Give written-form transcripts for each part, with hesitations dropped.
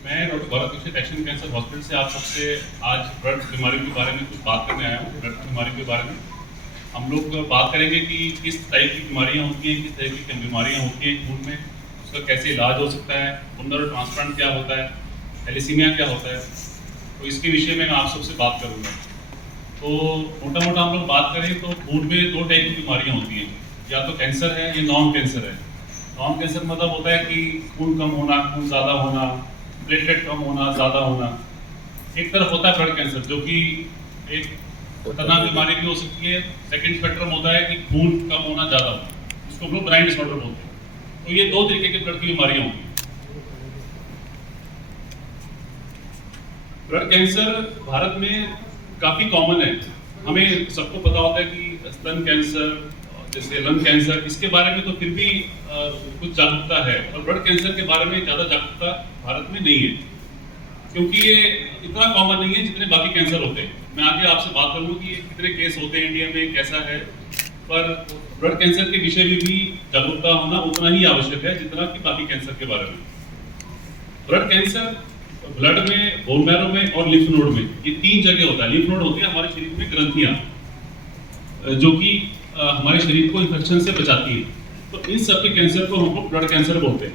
मैं डॉक्टर गौरव Dixit action cancer hospital से आप सबसे आज ब्लड बीमारी के बारे में कुछ बात करने आया हूँ। ब्लड बीमारी के बारे में हम लोग बात करेंगे कि किस टाइप की बीमारियाँ होती हैं, किस टाइप की बीमारियाँ होती हैं खून में, उसका कैसे इलाज हो सकता है, बोन मैरो ट्रांसप्लांट क्या होता है, थैलेसीमिया क्या होता है। तो इसके विषय में मैं आप सबसे बात करूँगा। तो मोटा मोटा हम लोग बात करें तो खून में दो टाइप की बीमारियाँ होती हैं, या तो कैंसर है या नॉन कैंसर है। नॉन कैंसर मतलब होता है कि खून कम होना, खून ज़्यादा होना, प्लेटलेट कम होना, ज़्यादा होना। एक तरफ होता है ब्लड कैंसर, जो कि एक खतरनाक बीमारी भी हो सकती है। सेकंड स्पेक्ट्रम होता है कि खून कम होना, ज़्यादा होना, इसको हम लोग ब्राइन डिसऑर्डर बोलते हैं। तो ये दो तरीके के ब्लड की बीमारियाँ होती हैं। ब्लड कैंसर भारत में काफ़ी कॉमन है। हमें सबको पता होता है कि स्तन कैंसर, जैसे लंग कैंसर, इसके बारे में तो फिर भी कुछ जागरूकता है, और ब्लड कैंसर के बारे में ज़्यादा जागरूकता भारत में नहीं है, क्योंकि ये इतना कॉमन नहीं है जितने बाकी कैंसर होते हैं। मैं आगे आपसे बात करूँगा कि ये कितने केस होते हैं इंडिया में, कैसा है। पर ब्लड कैंसर के विषय में भी जागरूकता होना उतना ही आवश्यक है जितना कि बाकी कैंसर के बारे में। ब्लड कैंसर ब्लड में, बोन मैरो में और लिम्फ नोड में, ये तीन जगह होता है। लिम्फ नोड होती है हमारे शरीर में ग्रंथियां, जो कि हमारे शरीर को इन्फेक्शन से बचाती है। तो इन सब के कैंसर को हम लोग ब्लड कैंसर बोलते हैं।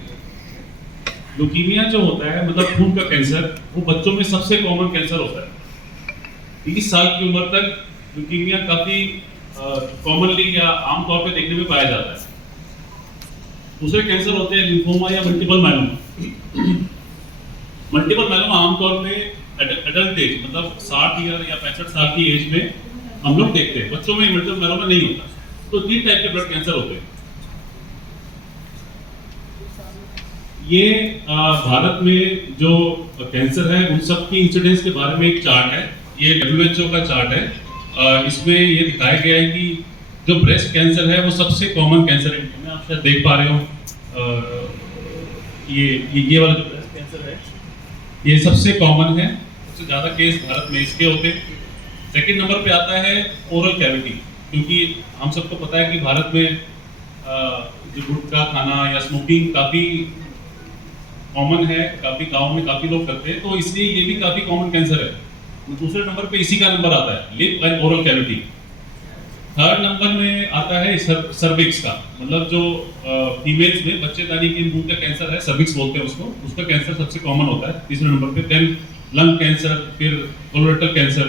ल्यूकीमिया जो होता है, मतलब खून का कैंसर, वो बच्चों में सबसे कॉमन कैंसर होता है। 30 साल की उम्र तक ल्यूकीमिया काफी कॉमनली या आमतौर पे देखने में पाया जाता है। दूसरे कैंसर होते हैं लिम्फोमा या मल्टीपल मायलोमा। मल्टीपल मायलोमा आमतौर पे एडल्ट एज, मतलब 60 ईयर या 65 साल की एज में हम लोग देखते हैं। बच्चों में मल्टीपल मायलोमा नहीं होता। तो तीन टाइप के ब्लड कैंसर होते हैं। ये भारत में जो कैंसर है उन सब की इंसिडेंस के बारे में एक चार्ट है। ये WHO का चार्ट है। इसमें ये दिखाया गया है कि जो ब्रेस्ट कैंसर है वो सबसे कॉमन कैंसर है इंडिया में। आप शायद देख पा रहे हो, ये वाला जो ब्रेस्ट कैंसर है ये सबसे कॉमन है। सबसे ज़्यादा केस भारत में इसके होते हैं। सेकंड नंबर पे आता है ओरल कैविटी, क्योंकि हम सबको पता है कि भारत में जो गुटखा खाना या स्मोकिंग काफ़ी कॉमन है, काफ़ी गांव में काफ़ी लोग करते हैं, तो इसलिए ये भी काफ़ी कॉमन कैंसर है। दूसरे नंबर पे इसी का नंबर आता है, lip and oral cavity. Third number में आता है सर्विक्स का, मतलब जो फीमेल्स में बच्चेदानी के मुंह का कैंसर है, सर्विक्स बोलते हैं उसको, उसका कैंसर सबसे कॉमन होता है तीसरे नंबर पे। देन लंग कैंसर, फिर कोलोरेक्टल कैंसर,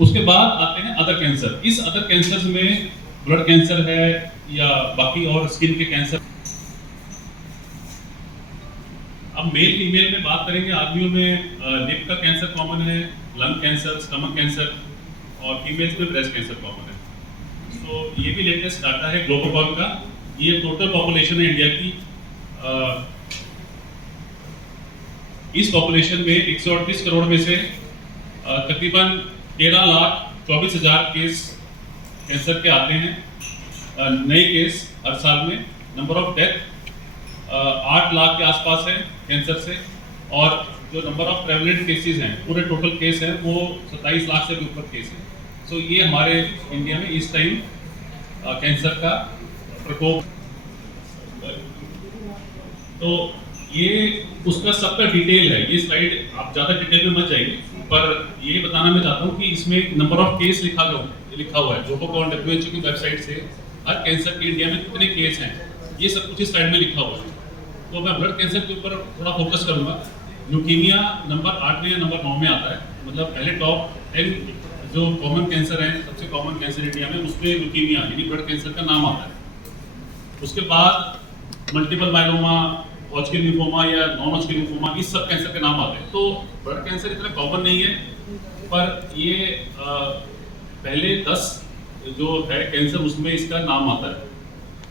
उसके बाद आते हैं अदर कैंसर। इस अदर कैंसर में ब्लड कैंसर है या बाकी और स्किन के कैंसर। अब मेल फीमेल में बात करेंगे। आदमियों में लिप का कैंसर कॉमन है, लंग कैंसर, स्टमक कैंसर, और फीमेल्स में ब्रेस्ट कैंसर कॉमन है। तो ये भी लेटेस्ट डाटा है ग्लोबोकॉन का। ये टोटल पॉपुलेशन है इंडिया की। इस पॉपुलेशन में 138 करोड़ में से तकरीबन 13,24,000 केस कैंसर के आते हैं, नए केस हर साल में। नंबर ऑफ डेथ 8 लाख के आसपास है कैंसर से, और जो नंबर ऑफ प्रेवलेंट केसेस हैं, पूरे टोटल केस हैं, वो 27 लाख से भी ऊपर केस है। सो ये हमारे इंडिया में इस टाइम कैंसर का प्रकोप। तो ये उसका सबका डिटेल है। ये स्लाइड आप ज़्यादा डिटेल में मत जाइए, पर ये बताना मैं चाहता हूँ कि इसमें नंबर ऑफ केस लिखा हुआ है। ग्लोबोकॉन WHO की वेबसाइट से हर कैंसर के इंडिया में कितने केस हैं, ये सब कुछ इस स्लाइड में लिखा हुआ है। तो मैं ब्लड कैंसर के ऊपर थोड़ा फोकस करूँगा। ल्यूकीमिया नंबर 8 या नंबर 9 में आता है, मतलब पहले टॉप 10 जो कॉमन कैंसर है, सबसे कॉमन कैंसर इंडिया में, उसमें ल्यूकीमिया यानी ब्लड कैंसर का नाम आता है। उसके बाद मल्टीपल मायलोमा, हॉजकिन लिम्फोमा या नॉन हॉजकिन लिम्फोमा, इस सब कैंसर के नाम आते हैं। तो ब्लड कैंसर इतना कॉमन नहीं है, पर ये पहले 10 जो है कैंसर उसमें इसका नाम आता है।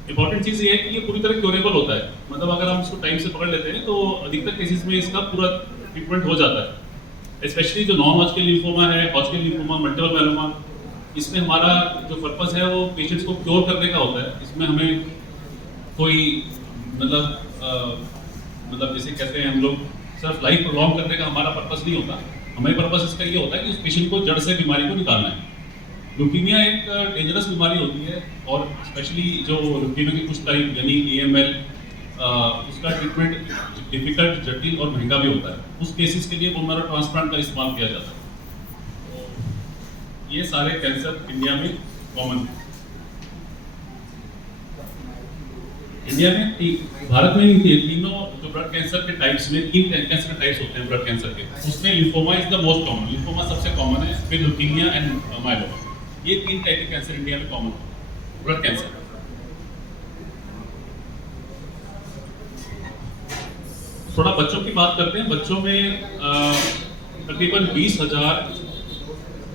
इंपॉर्टेंट चीज़ ये है कि ये पूरी तरह क्योरेबल होता है, मतलब अगर हम इसको टाइम से पकड़ लेते हैं तो अधिकतर केसेस में इसका पूरा ट्रीटमेंट हो जाता है। स्पेशली जो नॉन हॉजकिन लिम्फोमा है, हॉजकिन लिम्फोमा, मल्टीपल मायलोमा, इसमें हमारा जो पर्पस है वो पेशेंट्स को क्योर करने का होता है। इसमें हमें कोई मतलब जैसे कहते हैं हम लोग, सिर्फ लाइफ प्रोलॉन्ग करने का हमारा पर्पस नहीं होता। हमारे पर्पस इसका ये होता है कि उस पेशेंट को जड़ से बीमारी को निकालना है। ल्यूकीमिया एक डेंजरस बीमारी होती है, और स्पेशली जो ल्यूकीमिया की कुछ टाइप यानी AML, उसका ट्रीटमेंट डिफिकल्ट, जटिल और महंगा भी होता है। उस केसेस के लिए बोन मैरो ट्रांसप्लांट का इस्तेमाल किया जाता है। तो ये सारे कैंसर इंडिया में कॉमन है। इंडिया में भारत में तीनों जो ब्लड कैंसर के टाइप्स में 3 कैंसर के टाइप्स होते हैं ब्लड कैंसर के, उसमें lymphoma is the most common. Lymphoma सबसे कॉमन है, फिर ल्यूकीमिया एंड मायलोमा। ये 3 टाइप के कैंसर इंडिया में कॉमन है ब्लड कैंसर। थोड़ा बच्चों की बात करते हैं। बच्चों में तकरीबन 20,000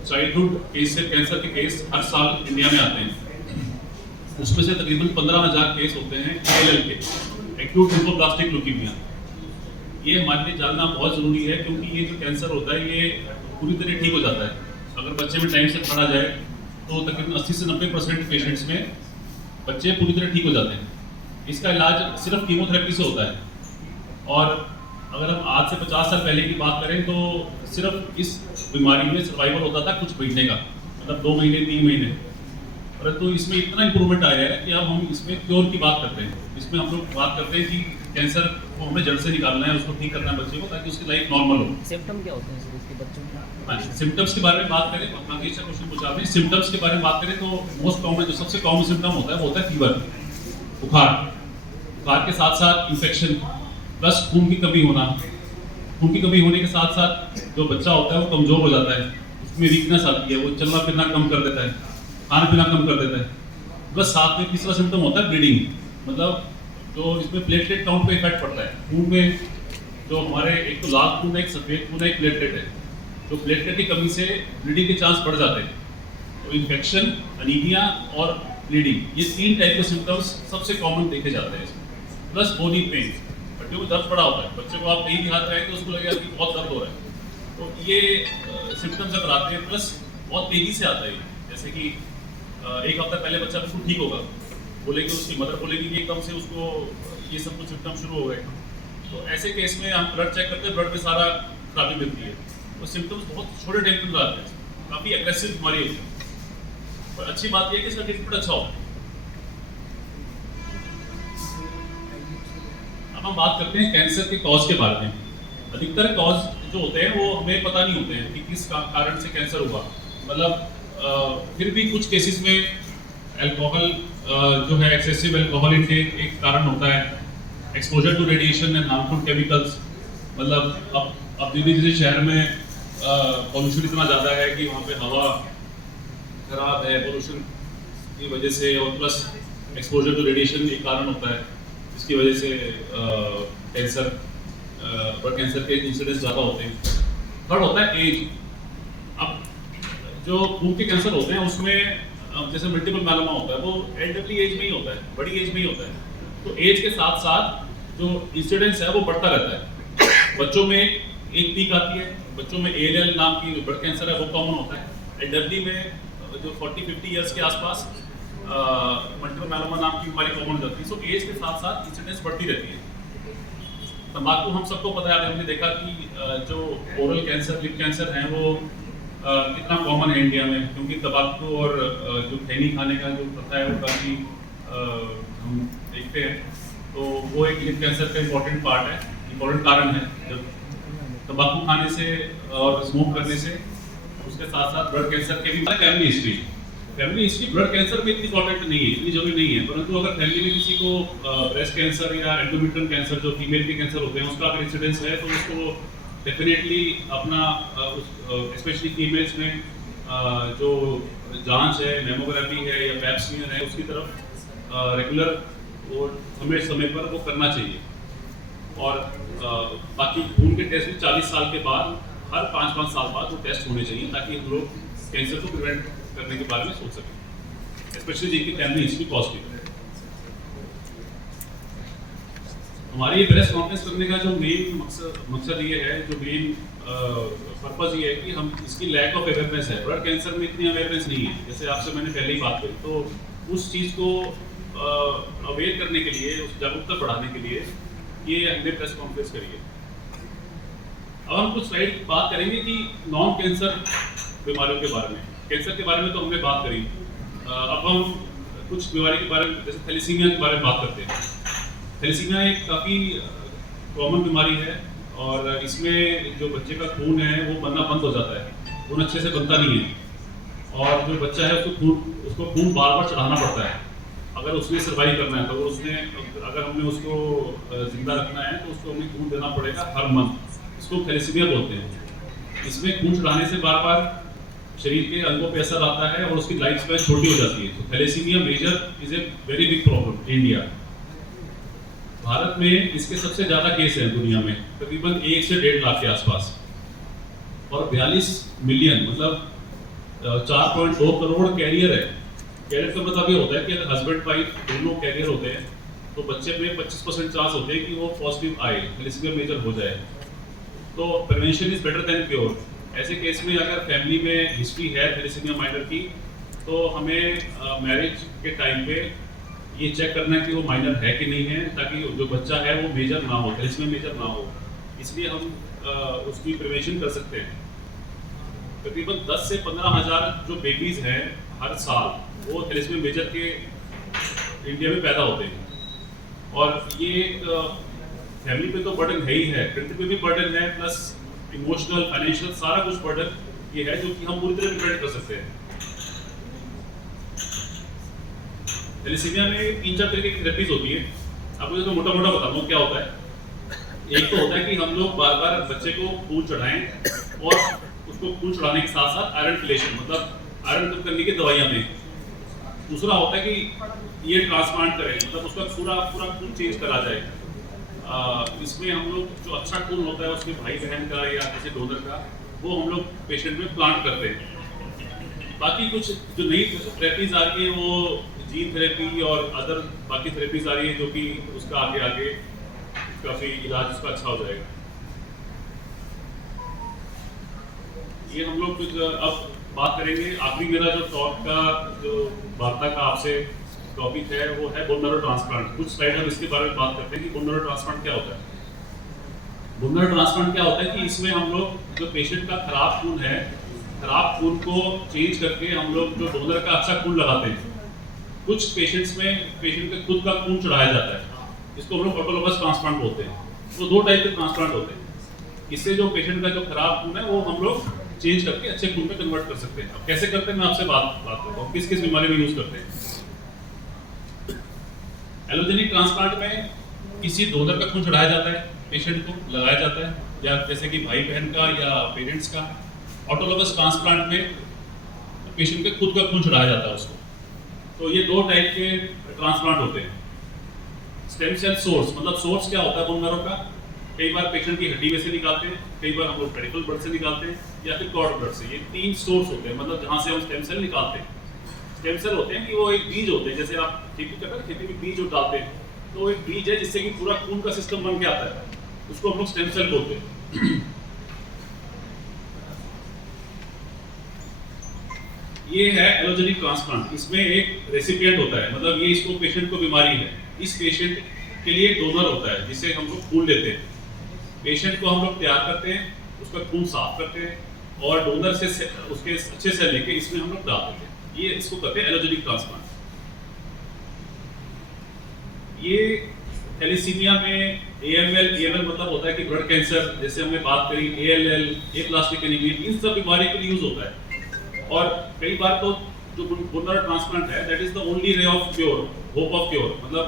चाइल्डहुड कैंसर के केस हर साल इंडिया में आते हैं। उसमें से तकरीबन 15,000 केस होते हैं ALL के, एक्यूट लिम्फोब्लास्टिक ल्यूकीमिया। ये हमारे लिए जानना बहुत ज़रूरी है, क्योंकि ये जो कैंसर होता है ये पूरी तरह ठीक हो जाता है अगर बच्चे में टाइम से पकड़ा जाए। तो तकरीबन 80 से 90% पेशेंट्स में बच्चे पूरी तरह ठीक हो जाते हैं। इसका इलाज सिर्फ कीमोथेरेपी से होता है। और अगर हम आज से 50 साल पहले की बात करें तो सिर्फ इस बीमारी में सर्वाइवल होता था कुछ महीने का, मतलब 2 महीने 3 महीने। परंतु इसमें इतना इंप्रूवमेंट आया है कि अब हम इसमें क्योर की बात करते हैं। इसमें हम लोग बात करते हैं कि कैंसर को हमें जड़ से निकालना है, उसको ठीक करना है बच्चे को, ताकि उसकी लाइफ नॉर्मल हो। सिम्टम क्या होते हैं सर इसके बच्चों में? हाँ, सिम्टम्स के बारे में बात करें, काफी अच्छा क्वेश्चन पूछा आपने। सिम्टम्स के बारे में बात करें तो मोस्ट कॉमन, जो सबसे कॉमन सिम्टम होता है वो होता है फीवर, बुखार। बुखार के साथ साथ इन्फेक्शन प्लस खून की कमी होना। खून की कमी होने के साथ साथ जो बच्चा होता है वो कमजोर हो जाता है, उसमें वीकनेस आती है, वो चलना फिरना कम कर देता है, खाना पीना कम कर देता है। प्लस साथ में तीसरा सिम्टम होता है ब्लीडिंग, मतलब जो इसमें प्लेटलेट काउंट पे इफेक्ट पड़ता है। खून में जो हमारे एक तो लाल खून है, एक सफेद खून है, एक प्लेटलेट है। तो प्लेटलेट की कमी से ब्लीडिंग के चांस बढ़ जाते हैं। तो इन्फेक्शन, अनीमिया और ब्लीडिंग, ये 3 टाइप के सिम्टम्स सबसे कॉमन देखे जाते हैं इसमें। प्लस बॉडी पेन, हड्डियों में दर्द पड़ा होता है, बच्चे को आप कहीं भी हाथ लगाएं तो उसको लगेगा कि बहुत दर्द हो रहा है। तो ये सिम्टम्स अगर आते हैं, प्लस बहुत तेजी से आता है, जैसे कि 1 हफ्ता पहले बच्चा बिल्कुल ठीक होगा, बोलेगी उसकी मदर बोलेगी कि एकदम से उसको ये सब कुछ सिम्टम शुरू हो गए। तो ऐसे केस में हम ब्लड चेक करते हैं, ब्लड में सारा खराबी मिलती है। तो सिम्टम्स बहुत छोटे टाइम में आते हैं, काफ़ी एग्रेसिव बीमारी होती है। और अच्छी बात यह है कि इसका ट्रीटमेंट अच्छा होता है। अब हम बात करते हैं कैंसर के कॉज के बारे में। अधिकतर कॉज जो होते हैं वो हमें पता नहीं होते हैं कि किस कारण से कैंसर हुआ। मतलब फिर भी कुछ केसेस में अल्कोहल जो है, एक्सेसिव अल्कोहल इनटेक एक कारण होता है। Exposure to radiation and harmful chemicals, मतलब अब दिल्ली जैसे शहर में पॉल्यूशन इतना ज़्यादा है कि वहाँ पे हवा खराब है पोल्यूशन की वजह से, और प्लस एक्सपोजर टू रेडिएशन एक कारण होता है जिसकी वजह से कैंसर, ब्लड कैंसर के इंसिडेंस ज़्यादा होते हैं। थर्ड होता है एज। अब जो खून के कैंसर होते हैं उसमें जैसे मल्टीपल मायलोमा होता है, वो एल्डरली एज में ही होता है, बड़ी एज में ही होता है। तो एज के साथ साथ जो इंसिडेंस है वो बढ़ता रहता है। बच्चों में एक पीक आती है, बच्चों में ALL नाम की ब्लड कैंसर है वो कॉमन होता है। एल्डरली में जो 40-50 ईयर्स के आसपास मल्टीपल मायलोमा नाम की बीमारी कॉमन हो जाती है। सो एज के साथ साथ इंसिडेंस बढ़ती रहती है। तंबाकू हम सबको पता है, हमने देखा कि जो ओरल कैंसर, लिप कैंसर हैं वो कितना कॉमन है इंडिया में, क्योंकि तंबाकू और जो खैनी खाने का जो प्रथा है वो काफ़ी हम देखते हैं। तो वो एक लिप कैंसर का इम्पोर्टेंट पार्ट है, इम्पोर्टेंट कारण है। जब तंबाकू खाने से और स्मोक करने से, उसके साथ साथ ब्लड कैंसर के भी फैमिली हिस्ट्री ब्लड कैंसर में इतनी इंपॉर्टेंट नहीं है, इतनी जरूरी नहीं है। परंतु अगर फैमिली में किसी को ब्रेस्ट कैंसर या एंडोमेट्रियल कैंसर जो फीमेल के कैंसर होते हैं उसका अगर इंसिडेंस है तो उसको डेफिनेटली अपना स्पेशली फीमेल्स में जो जांच है, मेमोग्राफी है या पैप स्मीयर है, उसकी तरफ रेगुलर और समय पर वो करना चाहिए। और बाकी खून के टेस्ट भी 40 साल के बाद, हर 5-5 साल बाद वो टेस्ट होने चाहिए, ताकि हम लोग कैंसर को प्रिवेंट करने के बारे में सोच सकें, स्पेशली जिनकी फैमिली हिस्ट्री पॉजिटिव है। हमारी प्रेस कॉन्फ्रेंस करने का जो मेन मकसद ये है, जो मेन पर्पज़ ये है कि हम इसकी लैक ऑफ अवेयरनेस है। ब्लड कैंसर में इतनी अवेयरनेस नहीं है, जैसे आपसे मैंने पहले ही बात की। तो उस चीज़ को अवेयर करने के लिए, उस जागरूकता बढ़ाने के लिए ये हमने प्रेस कॉन्फ्रेंस करी है। अब हम कुछ स्लाइड बात करेंगे कि नॉन कैंसर बीमारियों के बारे में। कैंसर के बारे में तो हमने बात करी, अब हम कुछ बीमारी के बारे में, जैसे थैलेसीमिया के बारे में बात करते हैं। थैलेसीमिया एक काफ़ी कॉमन बीमारी है और इसमें जो बच्चे का खून है वो बनना बंद हो जाता है, खून अच्छे से बनता नहीं है और जो बच्चा है उसको खून बार बार चढ़ाना पड़ता है। अगर उसने सर्वाइव करना है तो अगर हमने उसको जिंदा रखना है तो उसको हमें खून देना पड़ेगा हर मंथ। इसको थैलेसीमिया बोलते हैं। इसमें खून चढ़ाने से बार बार शरीर के अंगों पे असर आता है और उसकी लाइफ स्पैन छोटी हो जाती है। तो thalassaemia major is a very big problem in India. Bharat में इसके सबसे ज़्यादा केस हैं दुनिया में, तकरीबन 1 से 1.5 लाख के आसपास और 42 मिलियन मतलब 4.2 करोड़ कैरियर है। कैरियर का मतलब ये होता है कि अगर हस्बैंड वाइफ दोनों कैरियर होते हैं तो बच्चे में 25% चांस होते हैं कि वो पॉजिटिव आए, थैलेसीमिया मेजर हो जाए। तो prevention is better than cure. ऐसे केस में अगर फैमिली में हिस्ट्री है थैलेसीमिया माइनर की तो हमें मैरिज के टाइम पे ये चेक करना है कि वो माइनर है कि नहीं है, ताकि जो बच्चा है वो मेजर ना हो, थैलेसीमिया मेजर ना हो। इसलिए हम उसकी प्रिवेंशन कर सकते हैं। तकरीबन 10 से 15 हज़ार जो बेबीज हैं हर साल वो थैलेसीमिया मेजर के इंडिया में पैदा होते हैं और ये एक फैमिली पे तो बर्डन है ही है, कंट्री पे भी बर्डन है, प्लस इमोशनल फाइनेंशियल सारा कुछ बर्डन ये है जो कि हम पूरी तरह प्रिवेंट कर सकते हैं। थैलेसीमिया में 3-4 तरीके की थेरेपीज होती है। आपको इसको मोटा मोटा बताता हूँ क्या होता है। एक तो होता है कि हम लोग बार बार बच्चे को खून चढ़ाएं और उसको खून चढ़ाने के साथ साथ आयरन फिलेशन मतलब आयरन कम करने की दवाइयाँ दें। दूसरा होता है कि ये ट्रांसप्लांट करें, मतलब उसका पूरा खून चेंज करा जाए। इसमें हम लोग जो अच्छा खून होता है उसके भाई बहन का या किसी डोनर का वो हम लोग पेशेंट में प्लांट करते हैं। बाकी कुछ जो नई थेरेपीज आ रही है वो जीन थेरेपी और अदर बाकी थेरेपीज आ रही है जो कि उसका आगे काफ़ी इलाज उसका अच्छा हो जाएगा। ये हम लोग कुछ अब बात करेंगे। आखिरी मेरा जो टॉक का जो वार्ता का आपसे टॉपिक है वो है बोन मैरो ट्रांसप्लांट। कुछ स्लाइड हम इसके बारे में बात करते हैं कि बोन मैरो ट्रांसप्लांट क्या होता है। बोन मैरो ट्रांसप्लांट क्या होता है कि इसमें हम लोग जो पेशेंट का खराब खून है, खराब खून को चेंज करके हम लोग जो डोनर का अच्छा खून लगाते हैं। कुछ पेशेंट्स में पेशेंट का खुद का खून चढ़ाया जाता है, इसको हम लोग ऑटोलोगस ट्रांसप्लांट बोलते हैं। वो 2 टाइप के ट्रांसप्लांट होते हैं। इससे जो पेशेंट का जो खराब खून है वो हम लोग चेंज करके अच्छे खून में कन्वर्ट कर सकते हैं। अब कैसे करते हैं मैं आपसे बात करता हूँ, किस किस बीमारी में यूज करते हैं। एलोजेनिक ट्रांसप्लांट में किसी डोनर का खून चढ़ाया जाता है, पेशेंट को लगाया जाता है, या जैसे कि भाई बहन का या पेरेंट्स का। ऑटोलोगस ट्रांसप्लांट में पेशेंट के खुद का खून चढ़ाया जाता है उसको। तो ये 2 टाइप के ट्रांसप्लांट होते हैं। स्टेम सेल सोर्स मतलब सोर्स क्या होता है बोन मैरो का, कई बार पेशेंट की हड्डी में से निकालते हैं, कई बार हम लोग पेडिकल ब्लड से निकालते हैं या फिर कॉर्ड ब्लड से। ये 3 सोर्स होते हैं मतलब जहाँ से हम स्टेम सेल निकालते हैं। स्टेम सेल होते हैं कि वो एक बीज होते हैं, जैसे आप खेती करते हैं खेती में बीज जो डालते हैं तो एक बीज है जिससे कि पूरा खून का सिस्टम बन के आता है, उसको हम लोग स्टेम सेल बोलते हैं। ये है एलोजेनिक ट्रांसप्लांट। इसमें एक रेसिपिएंट होता है, मतलब ये इसको पेशेंट को बीमारी है, इस पेशेंट के लिए डोनर होता है जिससे हम लोग खून लेते हैं। पेशेंट को हम लोग तैयार करते हैं, उसका खून साफ करते हैं और डोनर से उसके अच्छे सेल लेके इसमें हम लोग डाल देते हैं। ये इसको कहते हैं एलोजेनिक ट्रांसप्लांट। ये थैलेसीमिया में AML मतलब होता है कि ब्लड कैंसर, जैसे हमने बात करी ALL, एप्लास्टिक एनीमिया, इन सब बीमारी के लिए यूज होता है। और कई बार तो जो बोन मैरो ट्रांसप्लांट है that is the only ray of cure, hope of cure, मतलब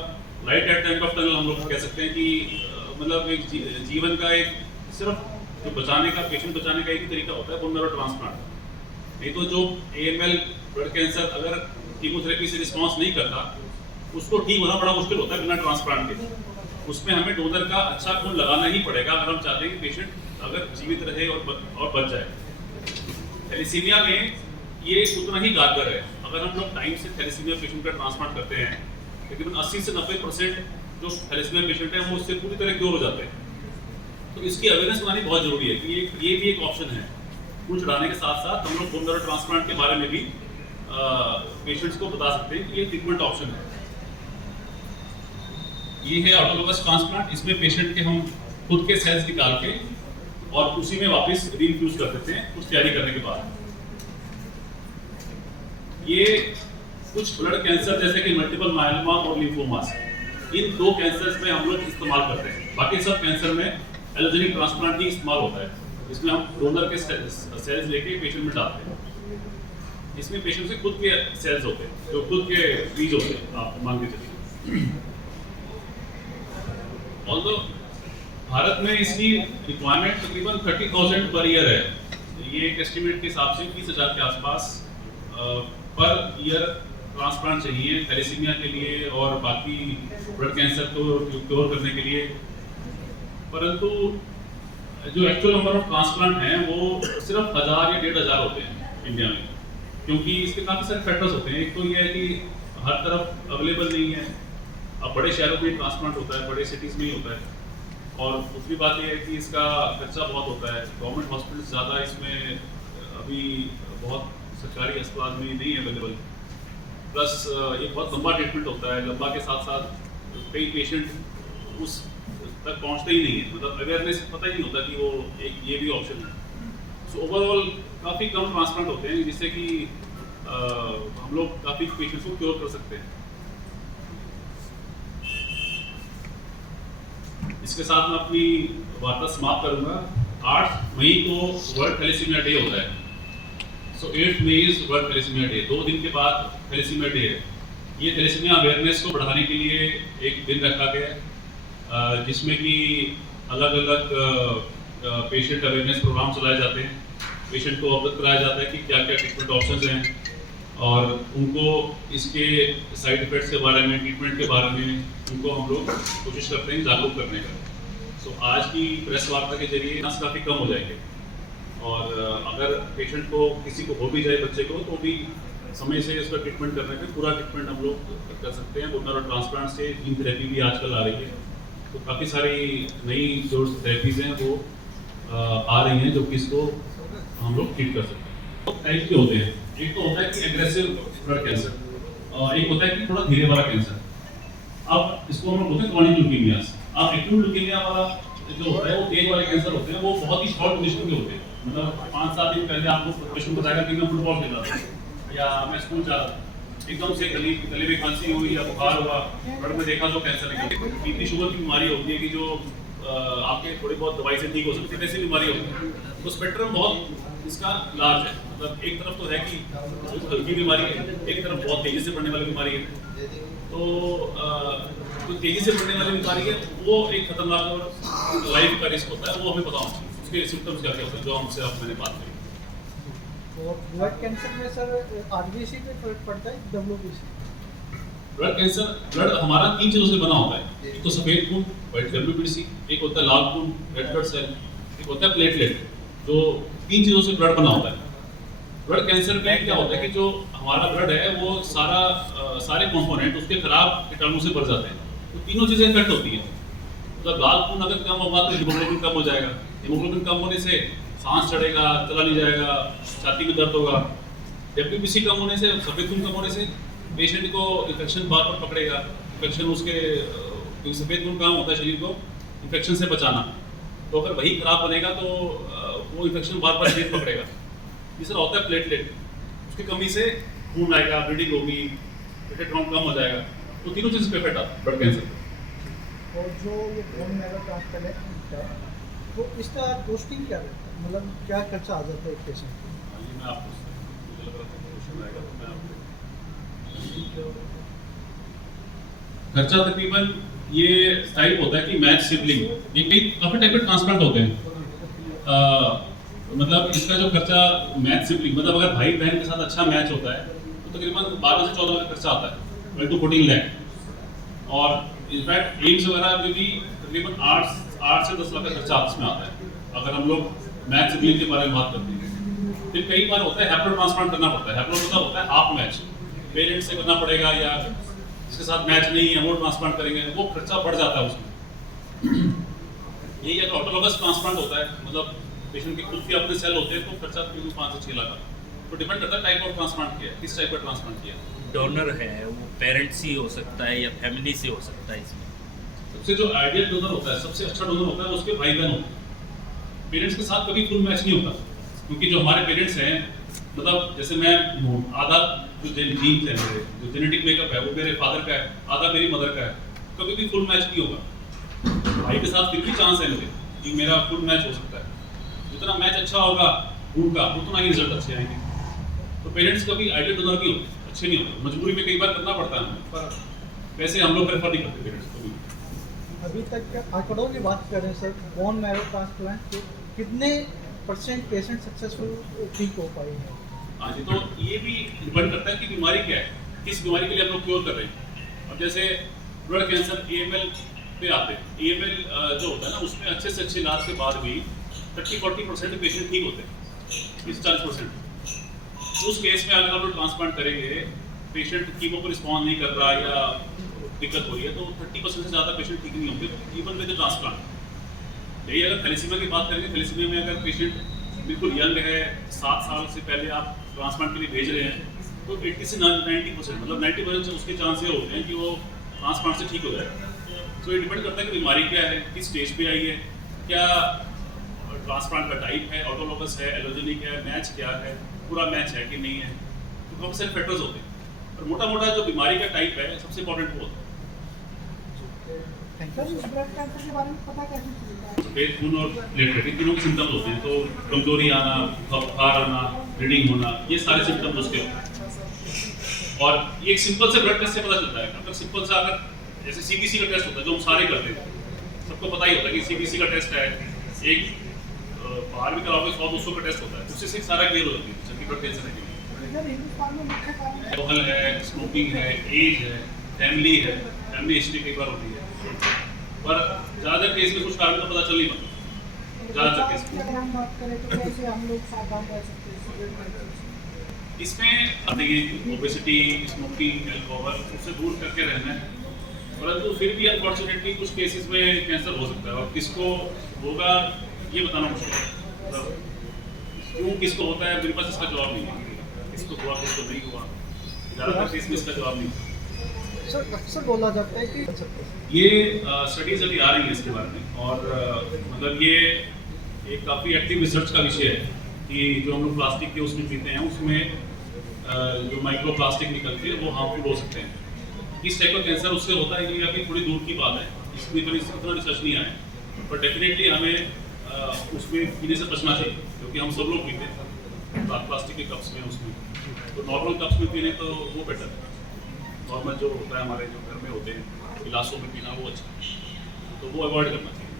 light at the end of tunnel हम लोग कह सकते हैं कि मतलब एक जीवन का एक सिर्फ जो बचाने का, पेशेंट बचाने का एक ही तरीका होता है बोन मैरो ट्रांसप्लांट। नहीं तो जो AML ब्लड कैंसर अगर कीमोथेरेपी से रिस्पॉन्स नहीं करता उसको ठीक होना बड़ा मुश्किल होता है बिना ट्रांसप्लांट के। उसमें हमें डोनर का अच्छा खून लगाना ही पड़ेगा अगर हम चाहते हैं कि पेशेंट अगर जीवित रहे और बच जाए। थैलेसीमिया में ये उतना ही कारगर है। अगर हम लोग टाइम से थैलेसीमिया पेशेंट का ट्रांसप्लांट करते हैं, तकरीबन 80 से 90% जो थैलेसीमिया पेशेंट है वो उससे पूरी तरह क्योर हो जाते हैं। तो इसकी अवेयरनेस बनानी बहुत जरूरी है कि ये भी एक ऑप्शन है। खून चढ़ाने के साथ साथ हम लोग बोन मैरो ट्रांसप्लांट के बारे में भी पेशेंट्स को बता सकते हैं कि ये ट्रीटमेंट ऑप्शन है। ये है ऑटोलोगस ट्रांसप्लांट। इसमें पेशेंट के हम खुद के सेल्स निकाल के और उसी में वापस रीइंफ्यूज कर देते हैं कुछ तैयारी करने के बाद। ये कुछ ब्लड कैंसर जैसे कि मल्टीपल मायलोमा और लिम्फोमास, इन 2 कैंसर्स में हम लोग इस्तेमाल करते हैं। बाकी सब कैंसर में एलोजेनिक ट्रांसप्लांट ही इस्तेमाल होता है। इसमें हम डोनर के सेल्स लेके पेशेंट में डालते हैं। इसमें पेशेंट से खुद के सेल्स होते हैं, जो खुद के बीज होते हैं, आप मान के चलिए। ऑल्दो भारत में इसकी रिक्वायरमेंट तकरीबन 30,000 पर ईयर है। ये एक एस्टिमेट के हिसाब से 20,000 के आसपास पर ईयर ट्रांसप्लांट चाहिए थैलेसीमिया के लिए और बाकी ब्लड कैंसर को क्योर करने के लिए। परंतु जो एक्चुअल नंबर ऑफ ट्रांसप्लांट हैं वो सिर्फ 1000 या 1500 होते हैं इंडिया में, क्योंकि इसके काफ़ी सारे फैक्टर्स होते हैं। एक तो ये है कि हर तरफ अवेलेबल नहीं है। अब बड़े शहरों में ट्रांसप्लांट होता है, बड़े सिटीज़ में ही होता है। और दूसरी बात यह है कि इसका खर्चा बहुत होता है। गवर्नमेंट हॉस्पिटल ज़्यादा इसमें अभी बहुत सरकारी अस्पताल में नहीं अवेलेबल। प्लस ये बहुत लंबा ट्रीटमेंट होता है। लंबा के साथ साथ कई पेशेंट उस तक पहुंचते ही नहीं है, मतलब अवेयरनेस पता ही नहीं होता कि वो एक ये भी ऑप्शन है। सो ओवरऑल काफ़ी कम ट्रांसप्लांट होते हैं, जिससे कि हम लोग काफ़ी पेशेंट्स को क्योर कर सकते हैं। इसके साथ मैं अपनी वार्ता समाप्त करूंगा। 8 मई को वर्ल्ड थैलेसीमिया डे होता है। So 8 May is World Thalassaemia Day. 2 दिन के बाद थैलेसीमिया डे है। ये थैलेसीमिया अवेयरनेस को बढ़ाने के लिए एक दिन रखा गया है, जिसमें कि अलग अलग पेशेंट अवेयरनेस प्रोग्राम चलाए जाते हैं। पेशेंट को अवगत कराया जाता है कि क्या क्या ट्रीटमेंट ऑप्शंस हैं और उनको इसके साइड इफेक्ट्स के बारे में, ट्रीटमेंट के बारे में उनको हम लोग कोशिश करते हैं जागरूक करने का। सो आज की प्रेस वार्ता के जरिए नस काफ़ी कम हो जाएंगे और अगर पेशेंट को किसी को हो भी जाए बच्चे को, तो भी समय से इसका ट्रीटमेंट करने पे पूरा ट्रीटमेंट हम लोग कर सकते हैं। डोनर और ट्रांसप्लांट से जीन थेरेपी भी आजकल आ रही है, तो काफ़ी सारी नई जो थेरेपीज़ हैं वो आ रही हैं, जो कि इसको हम लोग ट्रीट कर सकते हैं। तो टाइप के होते हैं। एक तो होता है कि एग्रेसिव ब्लड कैंसर, एक होता है कि थोड़ा धीरे वाला कैंसर। अब इसको हम लोग बोलते हैं क्रॉनिक ल्यूकेमियास। अब एक्यूट ल्यूकेमिया वाला जो होता है वो तेज वाले कैंसर होते हैं, वो बहुत ही शॉर्ट ड्यूरेशन के होते हैं। मतलब 5-7 दिन पहले आपको पेशेंट बताएगा कि मैं फुटबॉल खेल रहा था या मैं स्कूल जा रहा था, एकदम से गले में खांसी हुई या बुखार हुआ, ब्लड में देखा तो कैंसर निकल गया। बीपी शुगर की बीमारी होती है कि जो आपके थोड़ी बहुत दवाई से ठीक हो सकती है, ऐसी बीमारी होती है। तो स्पेक्ट्रम बहुत इसका लार्ज है। मतलब एक तरफ तो है कि हल्की बीमारी है, एक तरफ बहुत तेजी से बढ़ने वाली बीमारी है। तो जो तेजी से बढ़ने वाली बीमारी है वो एक खतरनाक और लाइफ का रिस्क होता है, वो हमें पता होना चाहिए उसके सिम्टम्स क्या क्या होते हैं, जो हमसे आप मैंने बात करी। और ब्लड कैंसर में सर आरबीसी पे फर्क पड़ता है, डब्ल्यूबीसी? ब्लड कैंसर, ब्लड हमारा 3 चीज़ों से बना होता है। एक तो सफ़ेद खून, व्हाइट डब्ल्यूबीसी, एक होता है लाल खून, रेड ब्लड सेल, एक होता है प्लेटलेट। जो 3 चीज़ों से ब्लड बना होता है। ब्लड कैंसर में क्या होता है कि जो हमारा ब्लड है वो सारे कंपोनेंट उसके खराब कीटाणु से भर जाते हैं, तो तीनों चीज़ें इफेक्ट होती हैं। मतलब लाल खून अगर कम होगा तो हीमोग्लोबिन कम हो जाएगा, हीमोग्लोबिन कम होने से सांस चढ़ेगा, चला नहीं जाएगा, छाती में दर्द होगा। डब्ल्यूबीसी कम होने से, सफ़ेद खून कम होने से पेशेंट को इन्फेक्शन बार बार पकड़ेगा। इन्फेक्शन उसके, क्योंकि सफ़ेद खून काम होता है शरीर को इन्फेक्शन से बचाना, तो अगर वही खराब बनेगा तो वो इन्फेक्शन बार बार शरीर पकड़ेगा। तीसरा होता है प्लेटलेट, उसकी कमी से खून आएगा, ब्लीडिंग होगी, प्लेटलेट काउंट कम हो जाएगा। तो तीनों चीज़ पे इफेक्ट आता है ब्लड कैंसर। और जो ये बोन मैरो ट्रांसप्लांट है तो इसका कॉस्टिंग क्या रहता है, मतलब क्या खर्चा आ जाता है एक पेशेंट को? ये मैं आपको, मुझे लग रहा था क्वेश्चन आएगा तो मैं आपको खर्चा तकरीबन ये टाइप होता है कि मैच सिबलिंग, ये कई काफ़ी टाइप के ट्रांसप्लांट होते हैं। मतलब इसका जो खर्चा मैच सिबलिंग, मतलब अगर भाई बहन के साथ अच्छा मैच होता है तो तकरीबन 12 से 14 लाख खर्चा आता है, 12 to 14 लाख। और इनफैक्ट एम्स वगैरह में भी तकरीबन 8 से 10 लाख का खर्चा आपस में आता है, अगर हम लोग मैच सिबलिंग के बारे में बात करते हैं। फिर कई बार होता है हैप्लो ट्रांसप्लांट करना पड़ता है। हैप्लो मतलब होता है हाफ मैच, पेरेंट्स से करना पड़ेगा या इसके साथ मैच नहीं है वो ट्रांसप्लांट करेंगे, वो खर्चा बढ़ जाता है उसमें। यही अगर ऑटोलॉगस ट्रांसप्लांट होता है, मतलब पेशेंट के खुद के अपने सेल होते हैं, तो खर्चा तकरीबन 5 से 6 लाख आता है। तो डिपेंड करता है टाइप ऑफ ट्रांसप्लांट किया है, किस टाइप का ट्रांसप्लांट किया है। डोनर है वो पेरेंट्स ही हो सकता है या फैमिली से हो सकता है इसमें? सबसे जो आइडियल डोनर होता है, सबसे अच्छा डोनर होता है उसके भाई बहन होते हैं। पेरेंट्स के साथ कभी फुल मैच नहीं होता, क्योंकि जो हमारे पेरेंट्स हैं, मतलब जैसे मैं आधा जो जीन्स है मेरे, जो जेनेटिक मेकअप है वो मेरे फादर का है, आधा मेरी मदर का है। कभी भी फुल मैच नहीं होगा। भाई के साथ फिर भी चांस है मुझे कि मेरा फुल मैच हो सकता है। जितना मैच अच्छा होगा खून का उतना ही रिजल्ट अच्छे आएंगे। तो पेरेंट्स कभी आइडियल डोनर नहीं होते, अच्छे नहीं होते, मजबूरी में कई बार करना पड़ता है हमें, पर वैसे हम लोग प्रेफर नहीं करते पेरेंट्स को भी। अभी तक के आंकड़ों की बात करें सर, बोन मैरो ट्रांसप्लांट के कितने % पेशेंट सक्सेसफुल ठीक हो पाए हैं? हाँ जी, तो ये भी डिपेंड करता है कि बीमारी क्या है, किस बीमारी के लिए हम लोग क्योर कर रहे हैं। अब जैसे ब्लड कैंसर AML पे आते हैं, AML जो होता है ना, उसमें अच्छे से अच्छे इलाज के बाद भी 30-40% पेशेंट ठीक होते हैं, 30-40%। उस केस में अगर हम लोग ट्रांसप्लांट करेंगे, पेशेंट कीमो को रिस्पॉन्ड नहीं कर रहा या दिक्कत हो रही है, तो 30% से ज़्यादा पेशेंट ठीक नहीं होंगे इवन विद ट्रांसप्लांट। यही अगर थैलेसीमिया की बात करेंगे, थैलेसीमिया में अगर पेशेंट बिल्कुल यंग है, 7 साल से पहले आप ट्रांसप्लांट के लिए भेज रहे हैं, तो 80 से 90% मतलब 90% से उसके चांस ये होते हैं कि वो ट्रांसप्लांट से ठीक हो जाए। तो ये डिपेंड करता है कि बीमारी क्या है, किस स्टेज पे आई है, क्या ट्रांसप्लांट का टाइप है, ऑटोलोगस है, एलोजेनिक है, मैच क्या है, पूरा मैच है कि नहीं है, तो बहुत सारे फैक्टर्स होते हैं। और मोटा मोटा जो बीमारी का टाइप है सबसे इंपॉर्टेंट वो होता है। सर, इस ब्लड कैंसर के बारे में पता कैसे चलता है? पेट, खून और प्लेटलेट, इन तीनों के सिम्टम्स होते हैं। तो कमजोरी आना, बुखार आना, ब्लीडिंग होना, ये सारे सिम्टम्स उसके होते हैं। और ये एक सिंपल से ब्लड टेस्ट से पता चलता है। अगर सिंपल सा अगर जैसे CBC का टेस्ट होता है जो हम सारे करते हैं, सबको पता ही होता है कि CBC का टेस्ट है, एक बाहर भी कराओगे 100-200 का टेस्ट होता है, उससे सिर्फ सारा क्लियर हो जाती है जबकि ब्लड कैंसर है। इधर हिंदुस्तान में मुख्य कारण एल्कोहल है, स्मोकिंग है, एज है, फैमिली है, फैमिली हिस्ट्री कई बार होती है, पर ज़्यादातर केस में कुछ कारण तो पता चल नहीं पाता ज़्यादातर केस में। अगर हम बात करें तो कैसे हम लोग सावधान रह सकते हैं सिगरेट कैंसर से? इसमें देखिए ओबेसिटी, स्मोकिंग, अल्कोहल उससे दूर करके रहना है, परंतु फिर भी अनफॉर्चुनेटली कुछ केसेस में कैंसर हो सकता है और किसको होगा ये बताना मुश्किल है। मतलब क्यों किसको होता है मेरे पास इसका जवाब नहीं है, किसको हुआ किसको नहीं हुआ, ज़्यादातर केस में इसका जवाब नहीं है। सर, अक्सर बोला जाता है कि ये स्टडीज अभी आ रही हैं इसके बारे में और मतलब ये एक काफ़ी एक्टिव रिसर्च का विषय है कि जो हम लोग प्लास्टिक के उसमें पीते हैं उसमें जो माइक्रो प्लास्टिक निकलती है वो हार्मफुल हो सकते हैं। इस टाइप का कैंसर उससे होता है कि अभी थोड़ी दूर की बात है, इसमें तो इतना रिसर्च नहीं आया, पर डेफिनेटली हमें उसमें पीने से बचना चाहिए क्योंकि हम सब लोग पीते हैं प्लास्टिक के कप्स में, उसमें तो नॉर्मल कप्स में पीने तो वो बेटर है। नॉर्मल जो होता है हमारे जो घर में होते हैं गिलासों में पीना वो अच्छा है, तो वो अवॉइड करना चाहिए।